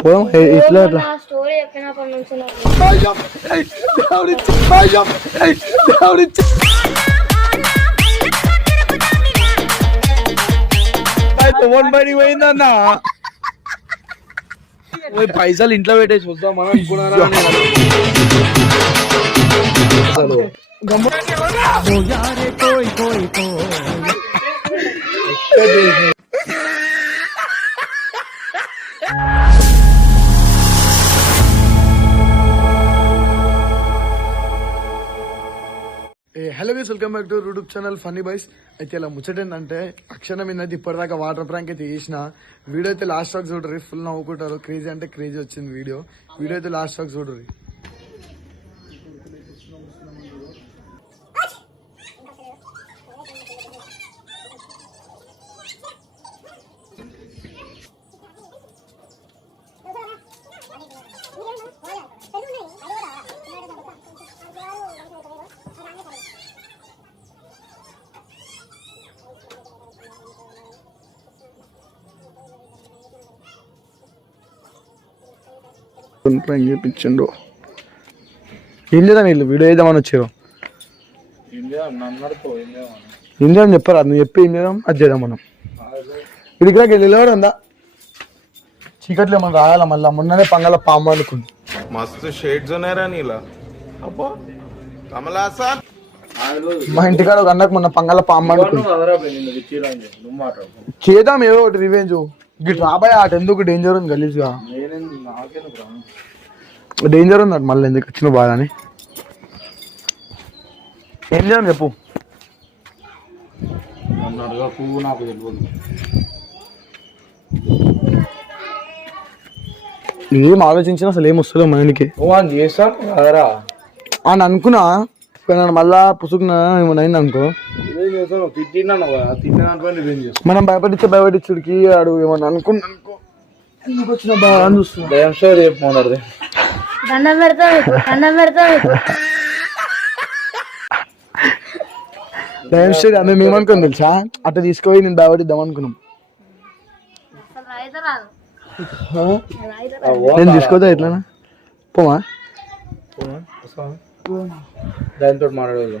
పోదాం ఇట్లా అట్లా ఫోన్ పని పోయిందన్న ఓయ్ పైసలు ఇంట్లో పెట్టేసి వద్దాం మనం అనుకున్నారా. అసలు guys welcome back to youtube channel funny boys. అయితే ఇలా ముచ్చట ఏంటంటే అక్షరం మీద ఇప్పటిదాకా వాటర్ ప్రాంక్ అయితే చేసిన వీడియో అయితే లాస్ట్ వాక్ చూడరు ఫుల్ నవ్వుకుంటారు. క్రేజీ అంటే క్రేజీ వచ్చింది వీడియో. వీడియో అయితే లాస్ట్ వాక్ చూడరు. డ్రాయింగ్ చేయించిండు ఏం చేద్దాం వీళ్ళు? వీడియో వేద్దామని వచ్చారు. ఏం చేద్దాం? చెప్పరా? నువ్వు చెప్పి ఏం చేద్దాం? అది చేద్దాం మనం. ఇది ఇక్కడ వెళ్ళి ఉందా చీకట్లో మనం రాయాలా మళ్ళీ? మొన్ననే పంగల పాము అనుకుంది. మస్తు షేడ్స్ ఉన్నాయరా మా ఇంటికాడ ఒక అన్నకు మొన్న పంగల పాము అనుకుంది. చేద్దాం ఏదో ఒకటి రివెంజ్ ఇటు రాబాయ్ ఆట ఎందుకు డేంజర్ ఉంది గలీజ్గా? డేంజర్ ఉంది మళ్ళీ ఎందుకు వచ్చిన బాధ అని. ఏం చేద్దాం చెప్పు. ఏం ఆలోచించినా అసలు ఏం వస్తుందో మైండ్కి. అని అనుకున్నా కానీ నన్ను మళ్ళా పుసుకున్నా ఏమైనా అయింది అనుకో. మనం భయపడిచ్చే భయపడిచ్చుడికి ఆడు ఏమన్నా అనుకున్నా. అనుకో ఎందుకు వచ్చిన బాగా అని చూస్తున్నా. స్టోరీ చెప్పమన్నారు దండం పెడతా దండం పెడతా దయం తెలుసా? అట్లా తీసుకుపోయి నేను భయపడిద్దాం అనుకున్నాం? నేను తీసుకోదా ఎట్లనా పోమా? దాంతో మాట్లాడదు.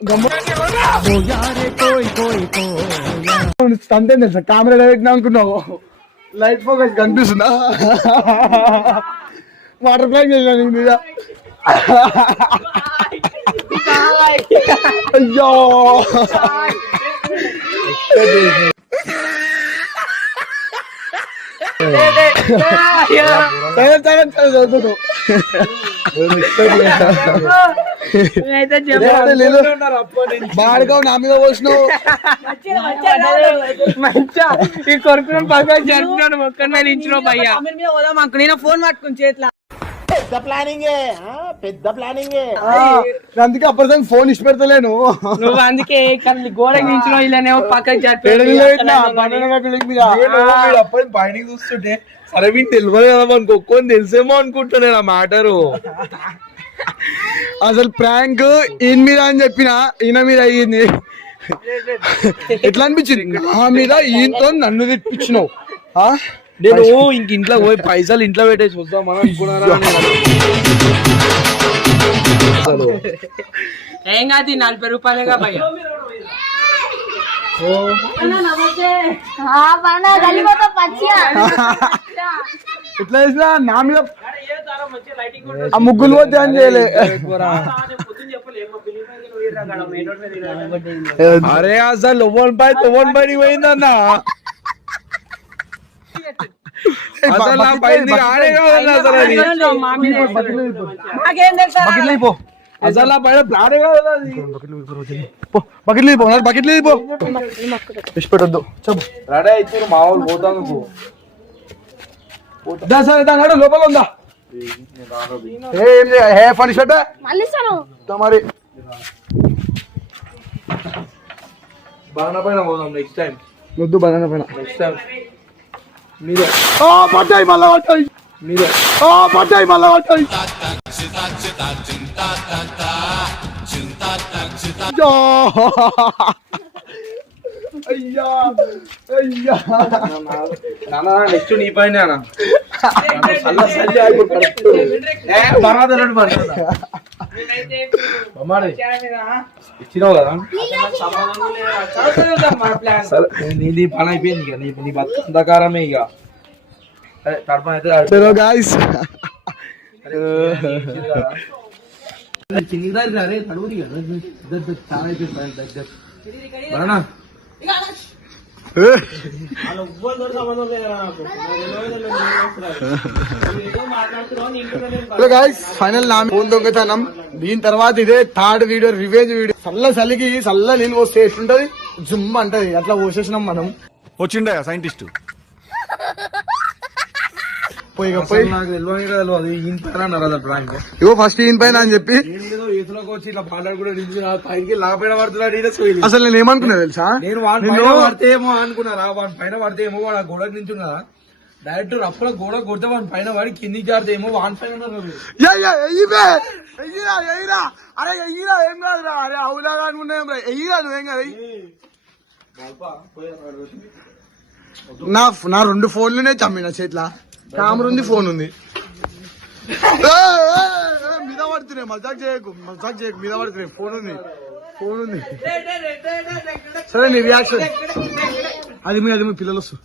ఏం తెలుసా కెమెరా డైరెక్ట్ అనుకున్నావు లైట్ ఫోకస్ కనిపిస్తుందా వాటర్ ప్లాంక్ చేసిన నీ మీద అయ్యో సరే సరే చదువుతావు బాడుగా నా మీద పోసినావు. ఈ పక్కన మొక్కని మీద ఇచ్చిన భయ్యా నేను ఫోన్ పట్టుకుని చేతిలో. అందుకే అప్పటిదాకా ఫోన్ ఇచ్చి పెడతలేను నువ్వు. అందుకే ఇలానేమో పక్కకి బిల్డింగ్ మీద. అప్పుడు బయటికి చూస్తుంటే సరే మీకు తెలియదు కదా మనకు. ఒక్కొని తెలిసేమో అనుకుంటా నేను ఆ మ్యాటరు. అసలు ప్రాంక్ ఈయన మీద అని చెప్పిన ఈయన మీద అయ్యింది. ఎట్లా అనిపించింది? నా మీద ఈయనతో నన్ను తెప్పించినావు? నేను ఇంక ఇంట్లో పోయి పైసలు ఇంట్లో పెట్టేసి వద్దాం మనం అనుకున్నారా ఏం కాదు నలభై రూపాయలుగా పచ్చిగా ఎట్లా చేసినా? నా మీద ఆ ముగ్గులు పోతే అని చేయలే. అరే అసలు ఒవ్వని పై తొవ్వని పని పోయిందన్న. అసలు నా పైంది ఆడే కాదన్న అసలు అది. మాకేం తెలుసా? బకెట్లు అయిపో అసలు నా పైన ప్లానే కాదన్న అది. పో బకెట్లు పెట్టొద్దు చెప్పు. రెడీ అయితే పోతాను దా సరే దా నడు లోపల ఉందా? ఏ హే పనిష్మెంట్ మళ్ళీ ఇస్తాను మరి బాగా పైన పోదాం నెక్స్ట్ టైం వద్దు బనానా పైన నెక్స్ట్ టైం మీరే పట్టాయి మళ్ళా పట్టాయి మీరే. పట్టాయి మళ్ళా పట్టాయి అయ్యా అయ్యా. నాన్న నెక్స్ట్ నీ పైన బొమ్మాడి. ఇచ్చినావు కదా? నీది పని అయిపోయింది ఇక. నీ నీ బతుకు అంధకారమే ఇక. తడపని అయితే గాయస్. చిన్ని దారి రా రే, తడువురి కదా. దగ్గర, చాలా అయిపోయింది దగ్గర. బరానా? హలో గాయస్ ఫైనల్ నా ఫోన్ దొంగతనం. దీని తర్వాత ఇదే థర్డ్ వీడియో రివేంజ్ వీడియో చల్ల చలికి చల్ల నీళ్ళు పోస్తే ఎట్లుంటది? జుమ్ అంటది. అట్లా పోసేసినాం మనం. వచ్చిండే సైంటిస్ట్ పోయి పోయి. నాకు తెలియదు. ఈయన పైన అన్నారు అసలు ప్రాంక్. ఇగో ఫస్ట్ ఈయన పైన అని చెప్పి. ఈతలోకి వచ్చి ఇట్లా మాట్లాడుకుంటే నిలిచి నా పైకి లాపైన పడుతున్నాడు సోయిలి. అసలు నేను ఏమనుకున్నా తెలుసా? నేను వాడి పైన పడితే ఏమో అనుకున్నారా వాడి పైన పడితే ఏమో వాడు ఆ గోడకు నించున్నా. డైరెక్ట్ రప్పుల గోడ కొడితే వాడి పైన పడి కిందికి జారితే ఏమో వాడి పైన. అరే ఎయ్యిరా ఏం కాదురా అరే అవులాగా అనుకున్నాం ఎయ్యిరా నువ్వేం కదా. నా నా రెండు ఫోన్లునే చమ్మిన చేతిలో. కెమెరా ఉంది ఫోన్ ఉంది. మీద పడుతున్నాయి మజాక్ చేయకు మజాక్ చేయకు. మీద పడుతున్నాయి ఫోన్ ఉంది ఫోన్ ఉంది. సరే నీ రియాక్షన్ అది మీ అది మీ పిల్లలు వస్తారు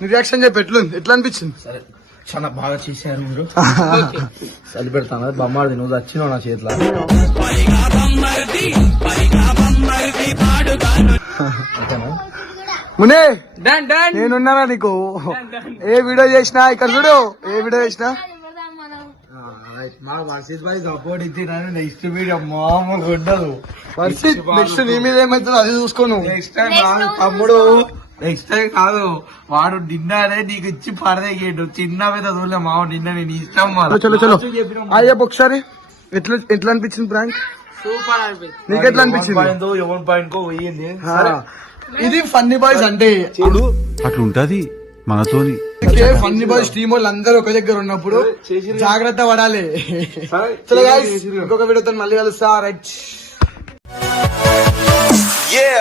నీ రియాక్షన్ చెప్పి ఎట్లుంది? ఎట్లా అనిపించింది? సరే చాలా బాగా చేశారు మీరు. చలి పెడతాను బొమ్మాడి నువ్వు వచ్చినావు నా చేతిలో. ఓకేనా? మునే డన్ డన్ నేనున్నారా నీకు? ఏ వీడియో చేసినా ఇక్కడ చూడు ఏ వీడియో చేసినా. మా వర్షిత్ భాయ్ సపోర్ట్ ఇచ్చిన నెక్స్ట్ వీడియో మామూలు ఉండదు. నెక్స్ట్ నీ మీద ఏమైతుందో అది చూసుకోను. నెక్స్ట్ టైం రాదు. తమ్ముడు నెక్స్ట్ టైం కాదు. వాడు నిన్ననే నీకు ఇచ్చి పడదేగేడు చిన్న మీద చూడలే మావ నిన్న నేను ఇష్టం చలో చలో ఒకసారి. ఎట్లా ఎట్లా అనిపించింది ప్రాంక్ సూపర్ అనిపించింది. నీకు ఎట్లా అనిపించింది? పాయింట్ ఎవరి పాయింట్ కో పోయింది. ఆ, ఇది ఫన్నీ బాయ్స్ అంటే. అట్లుంటది. మనతోని ఫన్నీ బాయ్స్ టీమ్ వాళ్ళు అందరూ ఒక దగ్గర ఉన్నప్పుడు జాగ్రత్త పడాలి. చలో ఇంకొక వీడియోతో మళ్ళీ కలుస్తా. రైట్. Yeah.